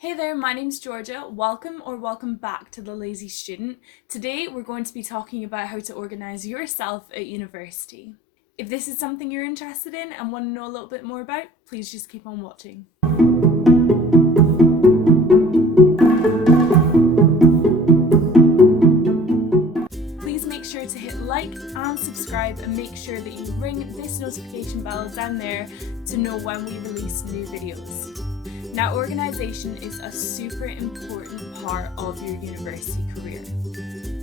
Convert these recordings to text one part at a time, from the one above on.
Hey there, my name's Georgia. Welcome back to the Lazzy Student. Today we're going to be talking about how to organise yourself at university. If this is something you're interested in and want to know a little bit more about, please just keep on watching. Please make sure to hit like and subscribe and make sure that you ring this notification bell down there to know when we release new videos. Now, organisation is a super important part of your university career.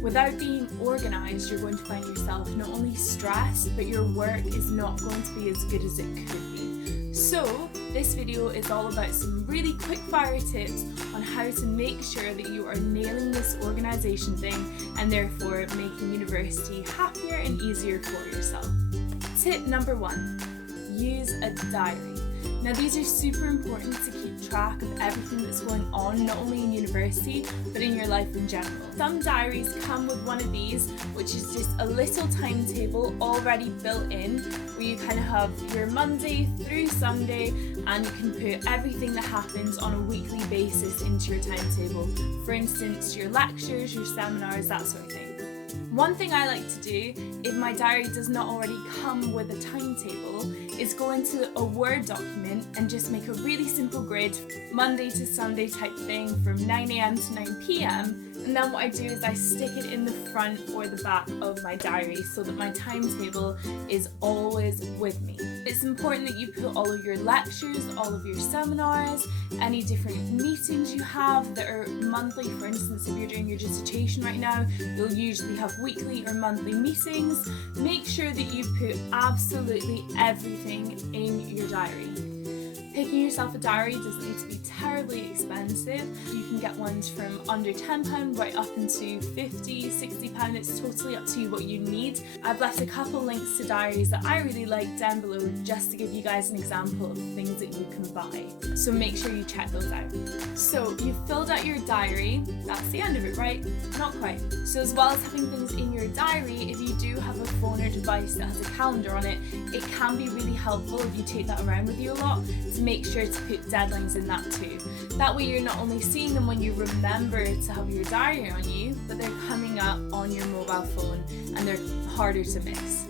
Without being organised, you're going to find yourself not only stressed, but your work is not going to be as good as it could be. So, this video is all about some really quick fire tips on how to make sure that you are nailing this organisation thing and therefore making university happier and easier for yourself. Tip number 1, use a diary. Now, these are super important to keep track of everything that's going on, not only in university, but in your life in general. Some diaries come with one of these, which is just a little timetable already built in, where you kind of have your Monday through Sunday, and you can put everything that happens on a weekly basis into your timetable. For instance, your lectures, your seminars, that sort of thing. One thing I like to do, if my diary does not already come with a timetable, is go into a Word document and just make a really simple grid, Monday to Sunday type thing from 9 AM to 9 PM. And then what I do is I stick it in the front or the back of my diary so that my timetable is always with me. It's important that you put all of your lectures, all of your seminars, any different meetings you have that are monthly. For instance, if you're doing your dissertation right now, you'll usually have weekly or monthly meetings. Make sure that you put absolutely everything in your diary. Picking yourself a diary doesn't need to be terribly expensive. You can get ones from under £10 right up into £50, £60. It's totally up to you what you need. I've left a couple links to diaries that I really like down below just to give you guys an example of things that you can buy. So make sure you check those out. So you've filled out your diary. That's the end of it, right? Not quite. So as well as having things in your diary, if you do have a phone or device that has a calendar on it, it can be really helpful if you take that around with you a lot to make sure to put deadlines in that too. That way you're not only seeing them when you remember to have your diary on you, but they're coming up on your mobile phone and they're harder to miss.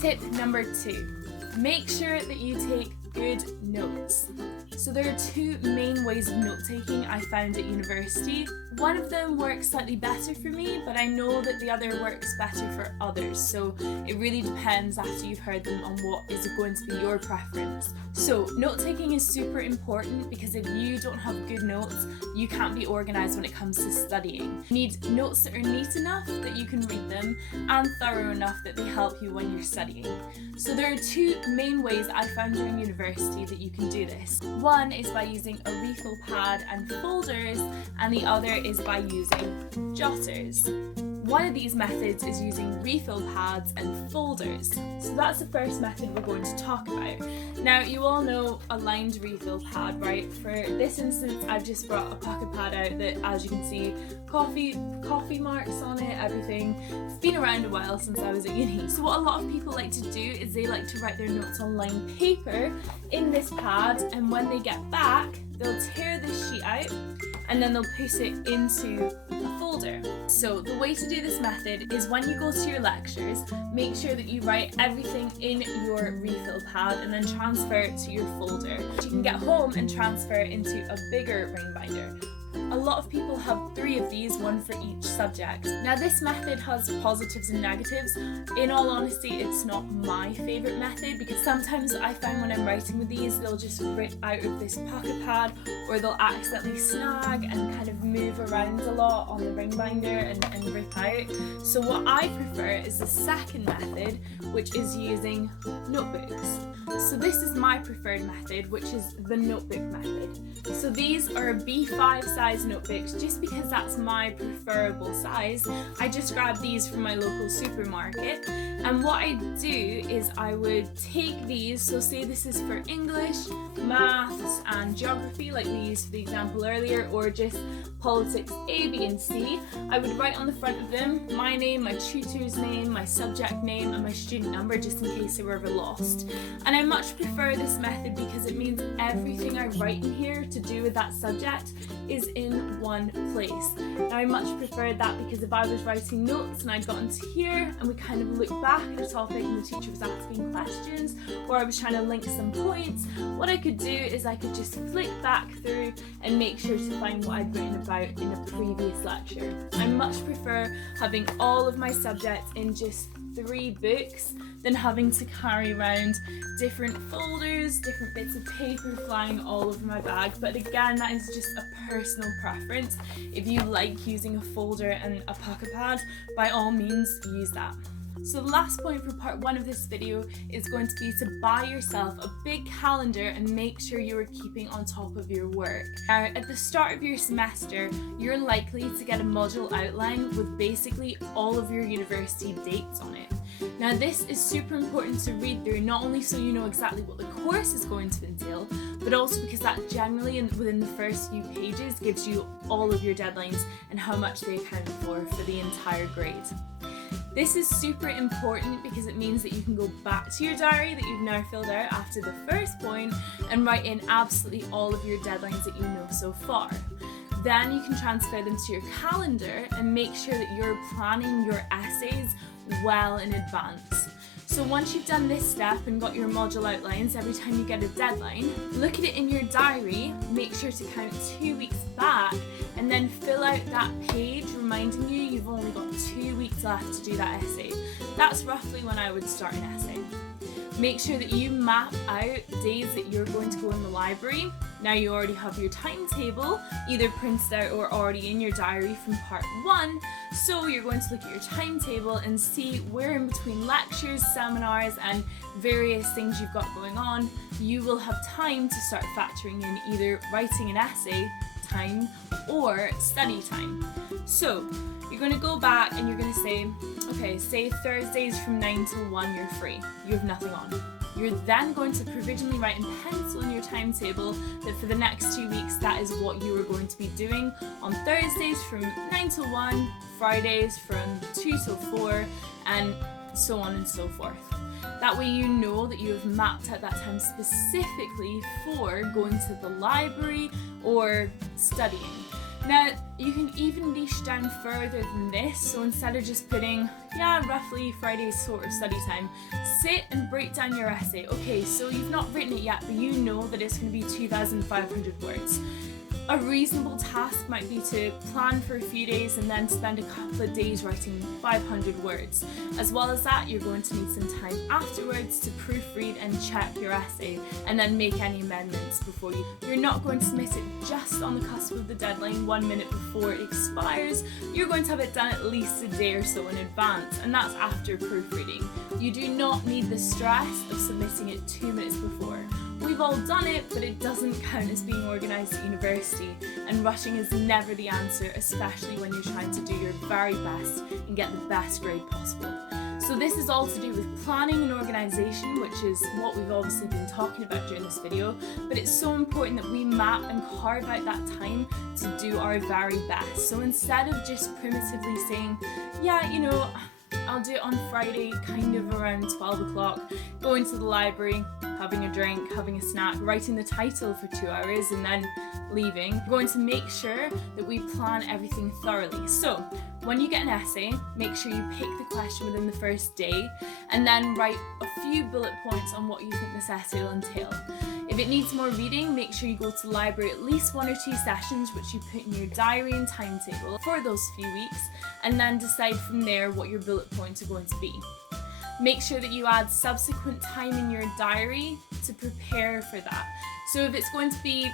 Tip number 2, make sure that you take good notes. So there are 2 main ways of note taking I found at university. One of them works slightly better for me, but I know that the other works better for others. So it really depends after you've heard them on what is going to be your preference. So note taking is super important because if you don't have good notes, you can't be organised when it comes to studying. You need notes that are neat enough that you can read them and thorough enough that they help you when you're studying. So there are 2 main ways I found during university that you can do this. One is by using a refill pad and folders, and the other is by using jotters. One of these methods is using refill pads and folders. So that's the first method we're going to talk about. Now, you all know a lined refill pad, right? For this instance, I've just brought a pocket pad out that, as you can see, coffee marks on it, everything. It's been around a while since I was at uni. So what a lot of people like to do is they like to write their notes on lined paper in this pad, and when they get back, they'll tear this sheet out and then they'll put it into a folder. So the way to do this method is when you go to your lectures, make sure that you write everything in your refill pad and then transfer it to your folder. You can get home and transfer it into a bigger ring binder. A lot of people have 3 of these, one for each subject. Now, this method has positives and negatives. In all honesty, it's not my favourite method because sometimes I find when I'm writing with these, they'll just rip out of this pocket pad or they'll accidentally snag and kind of move around a lot on the ring binder and rip out. So what I prefer is the second method, which is using notebooks. So this is my preferred method, which is the notebook method. So these are a B5 size size notebooks just because that's my preferable size. I just grabbed these from my local supermarket, and what I do is I would take these, so say this is for English, maths and geography like we used for the example earlier, or just politics A, B and C. I would write on the front of them my name, my tutor's name, my subject name and my student number just in case they were ever lost. And I much prefer this method because it means everything I write in here to do with that subject is in one place. Now I much preferred that because if I was writing notes and I'd gotten to here and we kind of looked back at a topic and the teacher was asking questions, or I was trying to link some points, what I could do is I could just flick back through and make sure to find what I'd written about in a previous lecture. I much prefer having all of my subjects in just 3 books than having to carry around different folders, different bits of paper flying all over my bag. But again, that is just a personal preference. If you like using a folder and a pocket pad, by all means use that. So the last point for part 1 of this video is going to be to buy yourself a big calendar and make sure you are keeping on top of your work. Now, at the start of your semester, you're likely to get a module outline with basically all of your university dates on it. Now, this is super important to read through, not only so you know exactly what the course is going to entail, but also because that generally within the first few pages gives you all of your deadlines and how much they account for the entire grade. This is super important because it means that you can go back to your diary that you've now filled out after the first point and write in absolutely all of your deadlines that you know so far. Then you can transfer them to your calendar and make sure that you're planning your essays well in advance. So once you've done this step and got your module outlines every time you get a deadline, look at it in your diary, make sure to count 2 weeks back, and then fill out that page reminding you you've only got 2 weeks left to do that essay. That's roughly when I would start an essay. Make sure that you map out days that you're going to go in the library. Now you already have your timetable either printed out or already in your diary from part 1, so you're going to look at your timetable and see where in between lectures, seminars and various things you've got going on, you will have time to start factoring in either writing an essay time or study time. So you're going to go back and you're going to say, okay, say Thursdays from 9 till 1 you're free, you have nothing on. You're then going to provisionally write in pencil in your timetable that for the next 2 weeks that is what you are going to be doing on Thursdays from 9 till 1, Fridays from 2 till 4 and so on and so forth. That way you know that you have mapped out that time specifically for going to the library or studying. Now, you can even niche down further than this, so instead of just putting, roughly Friday's sort of study time, sit and break down your essay. Okay, so you've not written it yet, but you know that it's going to be 2,500 words. A reasonable task might be to plan for a few days and then spend a couple of days writing 500 words. As well as that, you're going to need some time afterwards to proofread and check your essay and then make any amendments before you're not going to submit it just on the cusp of the deadline 1 minute before it expires. You're going to have it done at least a day or so in advance, and that's after proofreading. You do not need the stress of submitting it 2 minutes before. We've all done it, but it doesn't count as being organised at university, and rushing is never the answer, especially when you're trying to do your very best and get the best grade possible. So this is all to do with planning and organisation, which is what we've obviously been talking about during this video, but it's so important that we map and carve out that time to do our very best. So instead of just primitively saying, I'll do it on Friday, kind of around 12 o'clock, going to the library, having a drink, having a snack, writing the title for 2 hours and then leaving. We're going to make sure that we plan everything thoroughly. So when you get an essay, make sure you pick the question within the first day and then write a few bullet points on what you think this essay will entail. If it needs more reading, make sure you go to the library at least 1 or 2 sessions, which you put in your diary and timetable for those few weeks, and then decide from there what your bullet points are going to be. Make sure that you add subsequent time in your diary to prepare for that. So if it's going to be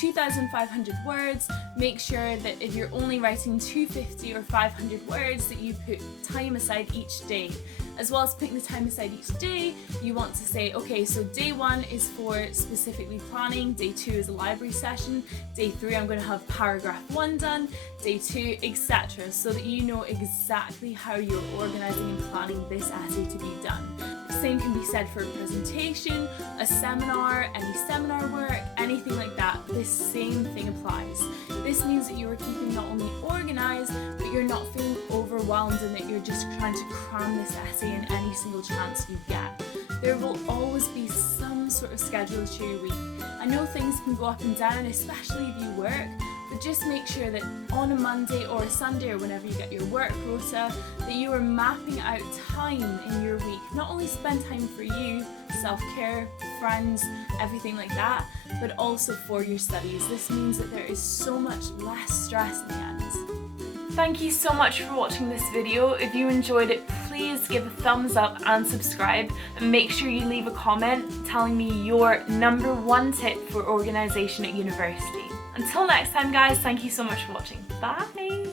2,500 words, make sure that if you're only writing 250 or 500 words that you put time aside each day. As well as putting the time aside each day, you want to say, okay, so day 1 is for specifically planning, day 2 is a library session, day 3 I'm going to have paragraph 1 done, day 2, etc. so that you know exactly how you're organising and planning this essay to be done. The same can be said for a presentation, a seminar, any seminar work, anything like that. This same thing applies. This means that you are keeping not only organised, but you're not feeling overwhelmed and that you're just trying to cram this essay in any single chance you get. There will always be some sort of schedule to your week. I know things can go up and down, especially if you work, but just make sure that on a Monday or a Sunday or whenever you get your work rota, that you are mapping out time in your week. Not only spend time for you, self-care, friends, everything like that, but also for your studies. This means that there is so much less stress in the end. Thank you so much for watching this video. If you enjoyed it, please give a thumbs up and subscribe, and make sure you leave a comment telling me your #1 tip for organisation at university. Until next time guys, thank you so much for watching. Bye!